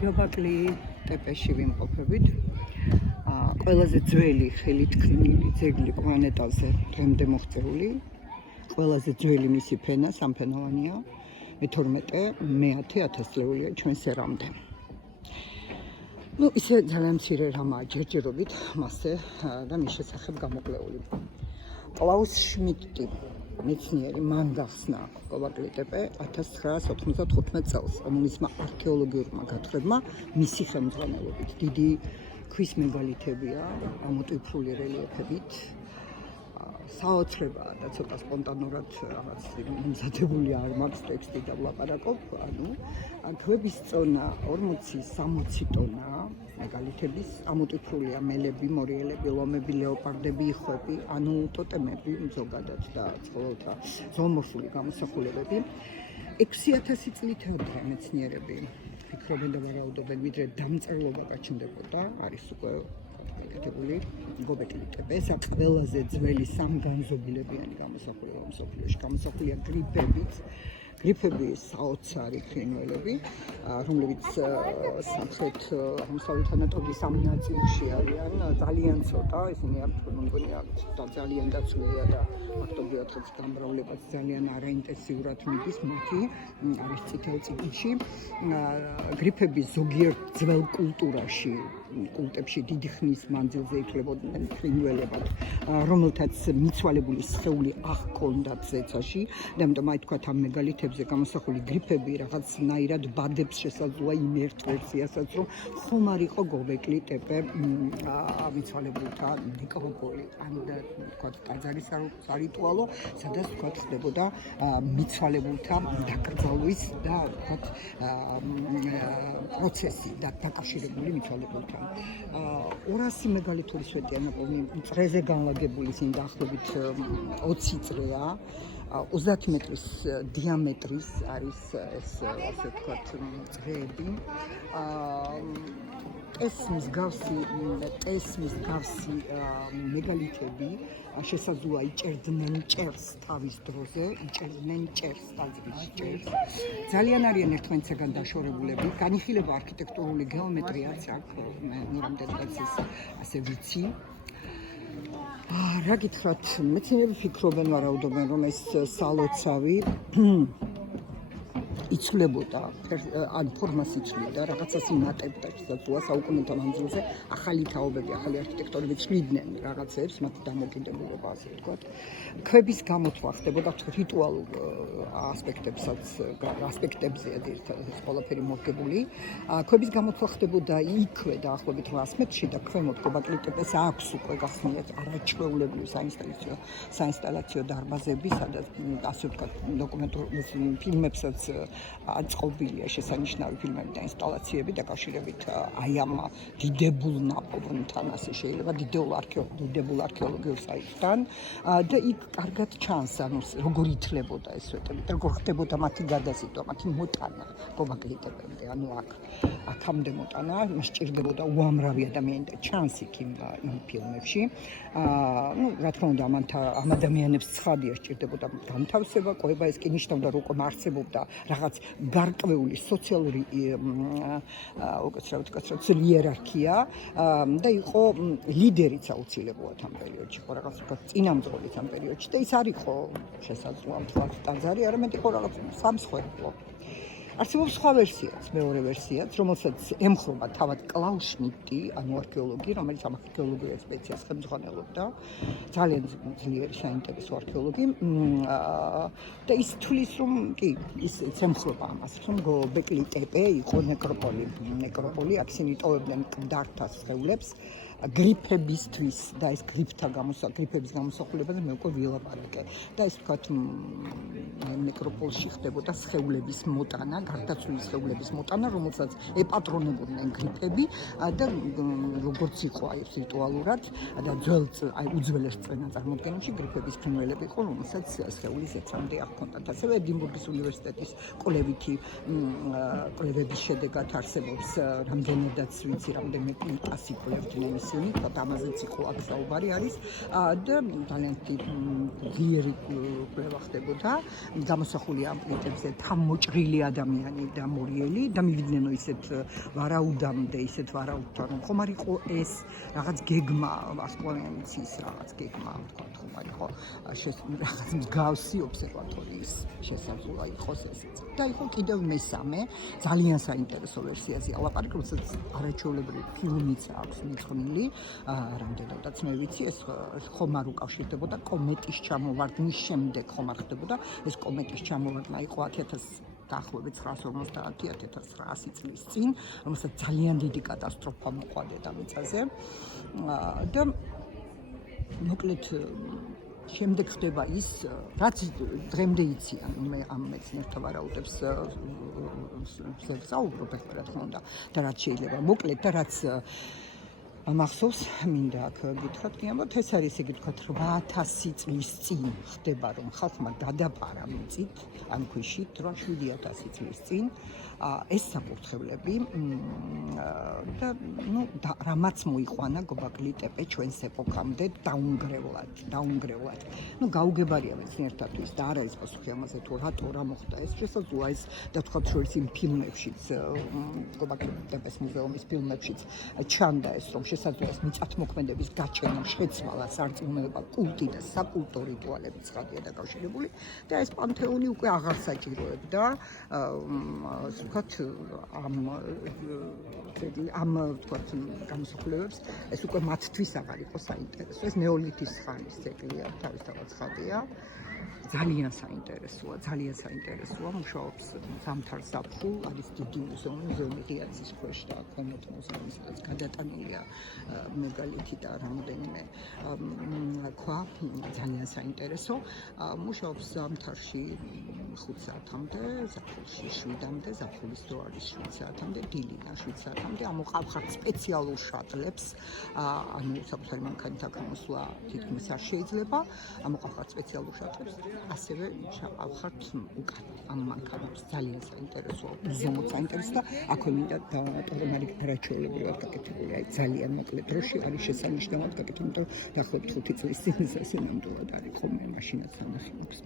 გეობაკლი ტეპეში ვიმყოფებით. ყველაზე ძველი ხელითქმული ძეგლი პლანეტაზე დღემდე მოღწეული. ყველაზე ძველი მისი ფენა სამფენოვანია. მე-12, მე-10 ათასწლეულია ჩვენს ერამდე. ისე ძალიან მცირე რამაა ჯერჯერობით მასზე და მის შესახებ გამოკვლეული. კლაუს შმიდტი მეცნიერი მან გახსნა გეობაკლი ტეპე 1995 წელს, რომელმისმა არქეოლოგიურმა გათხრებმა მისი ხელმძღვანელობით დიდი ქვის მეგალითებია, ამოტვიფრული რელიეფებით, საოცრებაა და ცოტა სპონტანურად რაღაც მომზადებული არ მაქვს ტექსტი და ვლაპარაკობ, ქვების წონა 40-60 ტონაა, მეგალითების ამოტვიფრულია მელები, მორიელები, ლომები, ლეოპარდები, იხვები, ტოტემები ზოგადად და ცხოველთა ზოომორფული გამოსახულებები. 6000 წლითაა მეცნიერები ფიქრობენ და ვარაუდობენ, ვიდრე დამწერლობა გაჩნდებოდა, არის უკვე გაკეთებული გეობაკლი ტეპე. ეს ყველაზე ძველი სამგანზომილებიანი გამოსახულება მსოფლიოში. გამოსახულია გრიფებით. გრიფები საოცარი ფრინველები, რომლებიც სამხრეთ-აღმოსავლეთ ანატოლიის ამ ნაწილში არიან ძალიან ცოტა, ისინი ძალიან დაცულია და ფაქტობრივად გამრავლებაც ძალიან არაინტენსიურად მიდის მათი არის წითელ წიგნში. გრიფები ზოგიერთ ძველ კულტებში დიდი ხნის მანძილზე ითვლებოდნენ ფრინველებად, რომელთაც მიცვალებული სხეული აღქონდათ ზეცაში და ამიტომ აი თქვათ ამ მეგალითებზე გამოსახული გრიფები რაღაცნაირად ბადებს შესაძლოა იმ ერთ ვერსიასაც, რომ ხომ არ იყო გეობაკლი ტეპე მიცვალებულთა ნეკროპოლი, ან თქვათ ტაძარის სარიტუალო, სადაც თქვათ ხდებოდა მიცვალებულთა დაკრძალვის და თქვათ პროცესი და დაკავშირებული მიცვალებულთან. 200 მეგალითური სვეტია ნაპოვნი, წრეზე განლაგებული, ისინი დაახლოებით 20 წრეა. 30 მეტრის დიამეტრის არის ეს ასე ვთქვათ წრეები. ეს მსგავსი მეგალითები შესაძლოა იჭერდნენ ჭერს თავის დროზე, იჭერდნენ ჭერს, ტაძრის ჭერს. ძალიან არიან ერთმანეთსაგან დაშორებულები. განიხილება არქიტექტურული გეომეტრიაც აქვს, მე რამდენადაც ის ასე ვიცი. რა გითხრათ, მეცნიერები ფიქრობენ, ვარაუდობენ, რომ ეს სალოცავი იცვლებოდა, ან ფორმას იცვლიდა, რაღაცას იმატებდა, შესაძლოა საუკუნეთა მანძილზე ახალი თაობები, ახალი არქიტექტორები ცვლიდნენ რაღაცებს, მათ დამოკიდებულება, ასე ვთქვათ. ქვების გამოთვლა ხდებოდა რიტუალურ ასპექტებზეა ძირითადად ეს ყველაფერი მორგებული. ქვების გამოთვლა ხდებოდა იქვე დაახლოებით 800 მეტრში და ქვემოთ გეობაკლი ტეპეს აქვს უკვე გახსნილად არაჩვეულებრივი საინსტალაციო დარბაზები, სადაც ასე ვთქვათ დოკუმენტურ ფილმებსაც აწყობილია შესანიშნავი ფილმები და ინსტალაციები დაკავშირებით აი ამ დიდებულ ნაპოვნთან, ასე შეიძლება დიდებულ არქეოლოგიურ საიტთან და იქ კარგად ჩანს, ანუ როგორ ითვლებოდა ეს სვეტები და როგორ ხდებოდა მათი გადაზიდვა, მათი მოტანა გეობაკლი ტეპემდე, ანუ აქამდე მოტანა, მას სჭირდებოდა უამრავი ადამიანი და ჩანს იქ იმ ფილმებში. რა თქმა უნდა, ამ ადამიანებს ცხადია სჭირდებოდა განთავსება, ყובה, ეს კი ნიშნავდა, რომ უკვე არსებობდა რაღაც გარკვეული სოციალური იერარქია და იყო ლიდერიც აუცილებლად ამ პერიოდში, ხო რაღაც წინამძღოლიც ამ პერიოდში და ის არ იყო შესაძლოა თქვა ტაძარი, არამედ იყო რაღაც სამსხვერპლო. არსებობს სხვა ვერსიაც, მეორე ვერსიაც, რომელსაც ემხრობა თავად კლაუს შმიდტი, ანუ არქეოლოგი, რომელიც ამ არქეოლოგიურ სპეციალს ხელმძღვანელობდა, ძალიან ძლიერი საინტერესო არქეოლოგი და ის თვლის, რომ კი, ის ემხრობა ამას, რომ გეობაკლი ტეპე იყო ნეკროპოლი, აქ ისინი ტოვებდნენ მკვდართა სხეულებს, გრიფებისთვის და ეს გრიფების გამოსახულებაზე მე უკვე ვილაპარაკე და ეს ვთქვათ ნეკროპოლში ხდებოდა სხეულების მოტანა, გარდაცვლილი სხეულების მოტანა, რომელსაც ეპატრონებოდნენ გრიფები და როგორც იყო აი რიტუალურად და უძველეს წენა წარმოდგენაში გრიფების ფრინველები იყო, რომელსაც სხეული ზეცამდე აღქონდათ. ასევე ედინბურგის უნივერსიტეტის კვლევების შედეგად არსებობს რამდენადაც ვიცი, რამდენიმე 100 კვლევთი ისინი, ამაზეც იყო აქ საუბარი არის და ძალიან ძლიერი კვლევა ხდებოდა. გამოსახულია ამ პლიტებზე თავმოჭრილი ადამიანი და მორიელი და მივიდნენ ისეთ ვარაუდამდე, ისეთ ვარაუდთან, რომ ხომ არ იყო ეს რაღაც გეგმა ვარსკვლავიანიცის რაღაც გეგმა, თქვა ხომ არ იყო რაღაც მსგავსი ობსერვატორიის შესაძლოა იყოს ესეც. და იყო კიდევ მესამე, ძალიან საინტერესო ვერსიაზე ალაპარაკი, როდესაც არაჩვეულებრივი ფილმიც აქვს მიძღვნილი, რამდენადაც მე ვიცი, ეს ხომ არ უკავშირდებოდა კომეტის ჩამოვარდნის შემდეგ ხომ არ ხდებოდა, ეს კომეტის ჩამოვარდნა იყო 1950 1950 წლის წინ, რომელსაც ძალიან დიდი კატასტროფა მოყვა დედამიწაზე და მოკლედ შემდეგ ხდება ის, რაც დღემდე იციან, მე ამ მეცნიერთა ვარაუდებს ვსაუბრობ ახლა რა თქმა უნდა და რაც შეიძლება მოკლედ და რაც მახსოვს მინდა აქ გითხრათ, კი ამბობთ, ეს არის იგი თქვა 8000 წლის წინ ხდება, რომ ხალხმა დადაპარა მიწით, ამ ქვიშით 7000 წლის წინ ეს საკურთხევლები და რამაც მოიყვანა გობაკლი ტეპე ჩვენს ეპოქამდე დაუნგრევლად. გაუგებარია მეცნიერთათვის და არ არის პასუხი ამაზე თუ რატო რა მოხდა ეს. შესაძლოა ეს და თქვათ შორის იმ ფილმებშიც, გობაკლი ტეპეს მუზეუმის ფილმებშიც ჩანდა ეს, რომ შესაძლოა ეს მიწათმოქმედების გაჩენა, შეცვალა, სარწმუნოება, კულტი და საკულტო რიტუალები ცხადია დაკავშირებული და ეს პანთეონი უკვე აღარ საჭიროებდა ვთქვათ ამ ვთქვათ გამოსახულებებს, ეს უკვე მათთვის აღარ იყო საინტერესო. ეს ნეოლითის ხანის ძეგლია, თავისთავად ცხადია. ძალიან საინტერესოა, მუშაობს ზამთარ ზაფხულ, არის დიდი მუზეუმი ღიაცის ქვეშ და ქვემოთ მუზეუმი, სადაც გადატანილია მეგალითი და რამდენიმე ქვა, ძალიან საინტერესო. მუშაობს ზამთარში 5 საათამდე, ზაფხულში 7-მდე, ზაფხულის დრო არის 7 საათამდე, დილინა 7 საათამდე. ამოყავხართ სპეციალურ შატლებს, ანუ საკუთარი მანქანით აქ მოსვლა თითქმის არ შეიძლება, ამოყავხართ სპეციალურ შატლებს. ასევე ჩაყავხართ უკან ამ მანქანებს, ძალიან საინტერესოა, უზომოდ საინტერესო და აქვე მინდა დავამატო, რომ არაჩვეულებრივად გაკეთებული, ძალიან მოკლე დროში არის შესანიშნავად გაკეთებული, იმიტომ რომ დაახლოებით 5 წლის წინ ეს ნამდვილად არის ხოლმე მაშინაც ანახინებს.